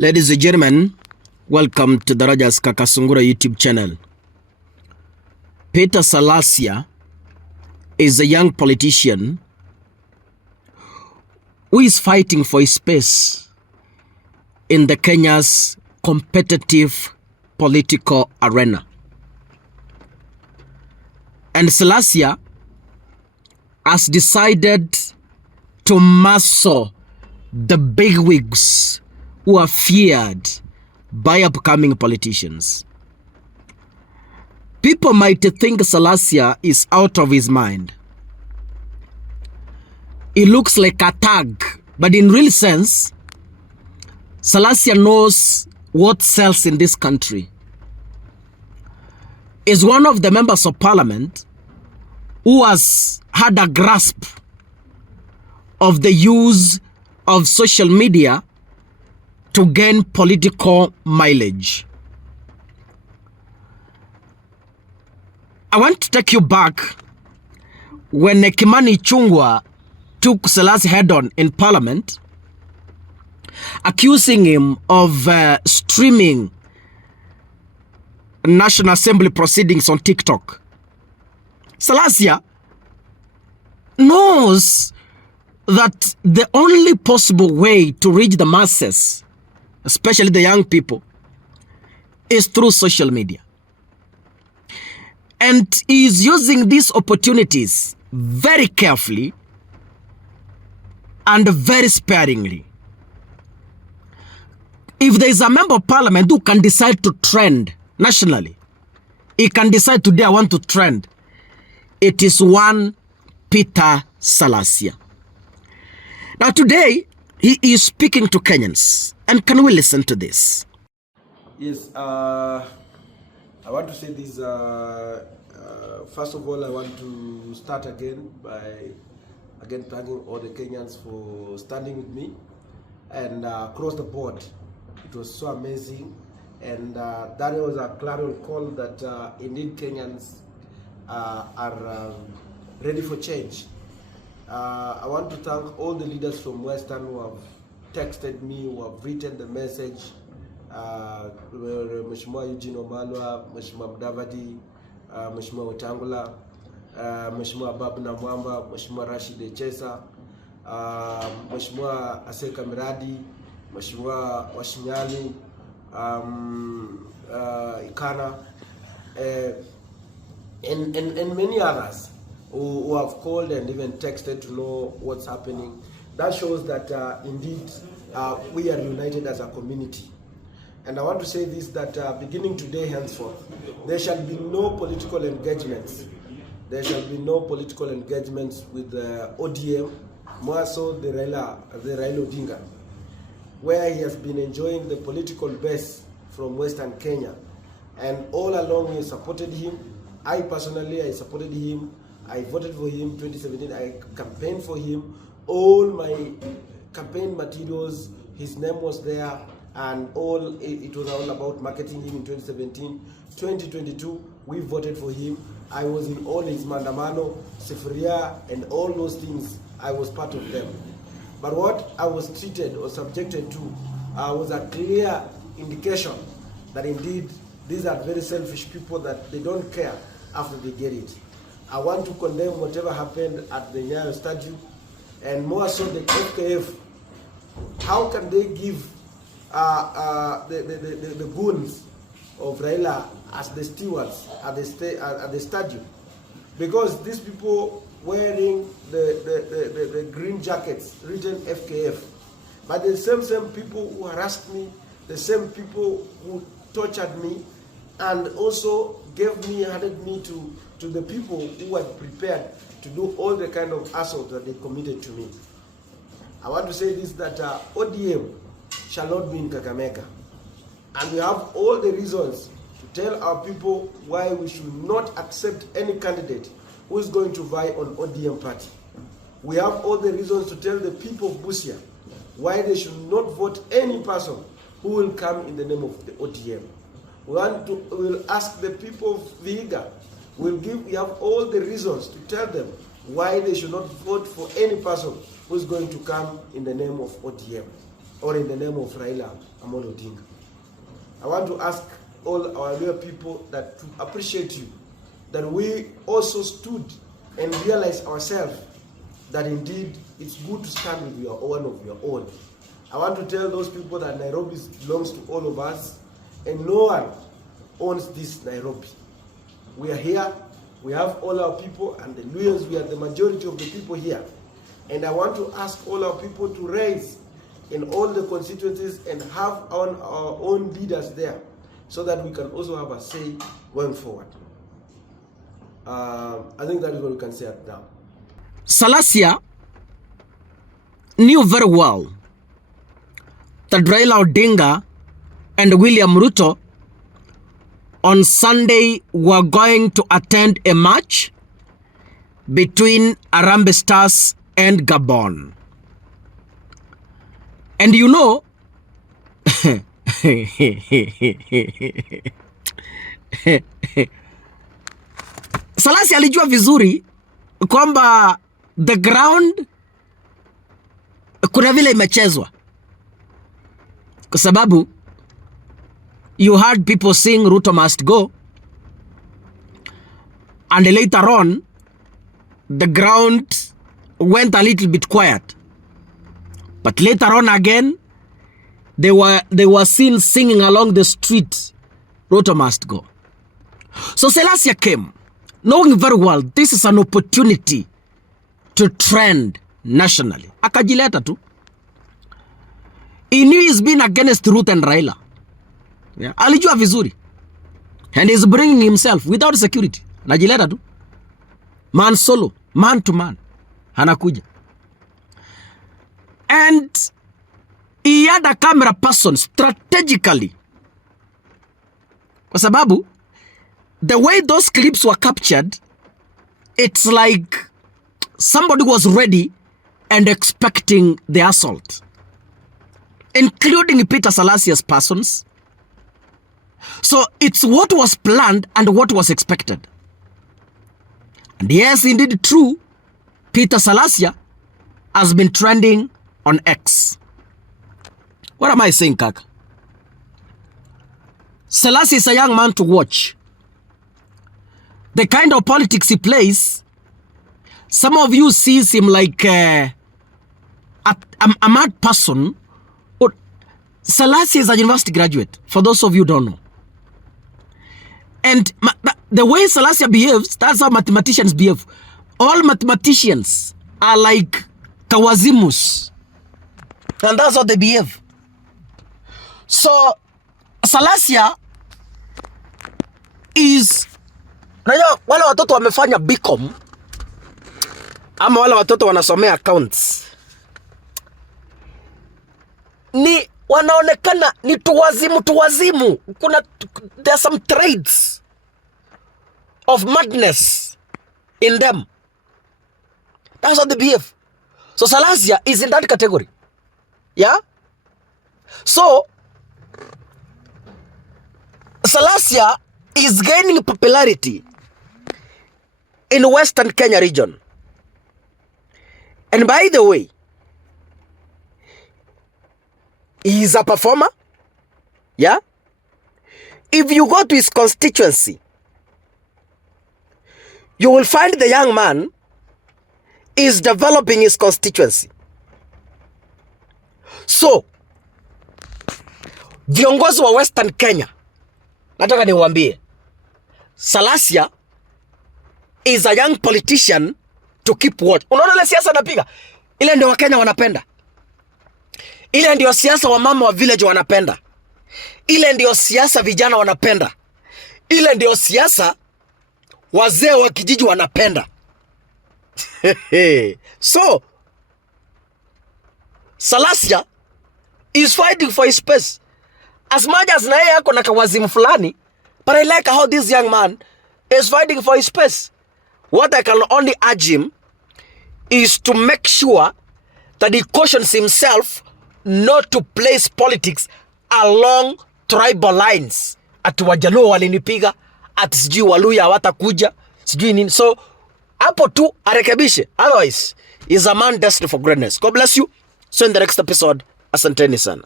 Ladies and gentlemen, welcome to the Rajas Kakasungura YouTube channel. Peter Salasya is a young politician who is fighting for his space in the Kenya's competitive political arena. And Salasya has decided to muscle the bigwigs who are feared by upcoming politicians. People might think Salasya is out of his mind. He looks like a thug, but in real sense, Salasya knows what sells in this country. Is one of the members of parliament who has had a grasp of the use of social media to gain political mileage. I want to take you back when Kimani Ichung'wah took Salasya head-on in parliament, accusing him of streaming National Assembly proceedings on TikTok. Salasya knows that the only possible way to reach the masses, especially the young people, is through social media. And he is using these opportunities very carefully and very sparingly. If there is a member of parliament who can decide to trend nationally, he can decide today I want to trend. It is one Peter Salasya. Now today, he is speaking to Kenyans. And can we listen to this? Yes, I want to say this. First of all, I want to start again by thanking all the Kenyans for standing with me. And across the board, it was so amazing. And that was a clarion call that indeed Kenyans are ready for change. I want to thank all the leaders from Western who have texted me, who have written the message. Mheshimiwa Eugene Wamalwa, Mheshimiwa Mudavadi, Mheshimiwa Wetangula, Mheshimiwa Babu Namwamba, Mheshimiwa Rashid Echesa, Mheshimiwa Aseka Miradi, Mheshimiwa Washinyali, Ikana, and many others who have called and even texted to know what's happening. That shows that indeed we are united as a community. And I want to say this, that beginning today henceforth, there shall be no political engagements. There shall be no political engagements with the ODM, more so the Raila Odinga, where he has been enjoying the political base from Western Kenya. And all along we supported him. I personally, I supported him. I voted for him 2017. I campaigned for him. All my campaign materials, his name was there, and it was all about marketing him in 2017. 2022, we voted for him. I was in all his mandamano, Sifuria, and all those things. I was part of them. But what I was treated or subjected to was a clear indication that indeed these are very selfish people, that they don't care after they get it. I want to condemn whatever happened at the Nyayo statue, and more so the FKF. How can they give the goons of Raila as the stewards at the statue? Because these people wearing the green jackets written FKF, but the same people who harassed me, the same people who tortured me, and also handed me to the people who were prepared to do all the kind of assault that they committed to me. I want to say this, that ODM shall not be in Kakamega. And we have all the reasons to tell our people why we should not accept any candidate who is going to vie on ODM party. We have all the reasons to tell the people of Busia why they should not vote any person who will come in the name of the ODM. We will ask the people of Vihiga. We have all the reasons to tell them why they should not vote for any person who is going to come in the name of ODM. or in the name of Raila Amolo Odinga. I want to ask all our loyal people that to appreciate you, that we also stood and realized ourselves that indeed it's good to stand with your one of your own. I want to tell those people that Nairobi belongs to all of us, and no one owns this Nairobi. We are here, we have all our people, and the Luyas, we are the majority of the people here. And I want to ask all our people to raise in all the constituencies and have our own leaders there, so that we can also have a say going forward. I think that is what we can say at now. Salasya knew very well that Raila Odinga and William Ruto on Sunday were going to attend a match between Harambee Stars and Gabon. And you know, Salasya alijua vizuri kwamba the ground kuna vile imechezwa, kwa sababu you heard people sing Ruto must go, and later on the ground went a little bit quiet, but later on again they were seen singing along the street Ruto must go. So Salasya came knowing very well this is an opportunity to trend nationally. Akajileta tu. He knew he's been against Ruto and Raila. Yeah. Alijua vizuri. And he's bringing himself without security. Najileta tu. Man solo. Man to man. Hanakuja. And he had a camera person strategically. Kwa sababu the way those clips were captured, it's like somebody was ready and expecting the assault, including Peter Salasya's persons. So it's what was planned and what was expected. And yes, indeed true, Peter Salasya has been trending on X. What am I saying, Kaka? Salasya is a young man to watch. The kind of politics he plays, some of you sees him like a mad person. Salasya is a university graduate, for those of you who don't know. And the way Salasya behaves, that's how mathematicians behave. All mathematicians are like kawazimus. And that's how they behave. So, Salasya is... Unajua wale watoto wamefanya BCom ama wale watoto wanasomea accounts, ni wanaonekana ni tuwazimu. There are some traits of madness in them. That's how they behave. So Salasya is in that category. Yeah? So Salasya is gaining popularity in Western Kenya region. And by the way, he is a performer. Yeah? If you go to his constituency, you will find the young man is developing his constituency. So, viongozi wa Western Kenya, nataka niwaambie, Salasya is a young politician to keep watch. Unaona ile siasa anapiga? Ile ndio Wakenya wanapenda. Ile ndio siasa wa mama wa village wanapenda. Ile ndio siasa vijana wanapenda. Ile ndio siasa wazee wa kijiji wanapenda. So, Salasya is fighting for his space. As much as na yeye yako na kawazimu fulani, but I like how this young man is fighting for his space. What I can only urge him is to make sure that he cautions himself not to place politics along tribal lines. Ati Wajaluo walinipiga, ati sijui Waluya hawatakuja, sijui nini. So, hapo tu arekebishe. Otherwise, he's a man destined for greatness. God bless you. So in the next episode, Asanteni sana.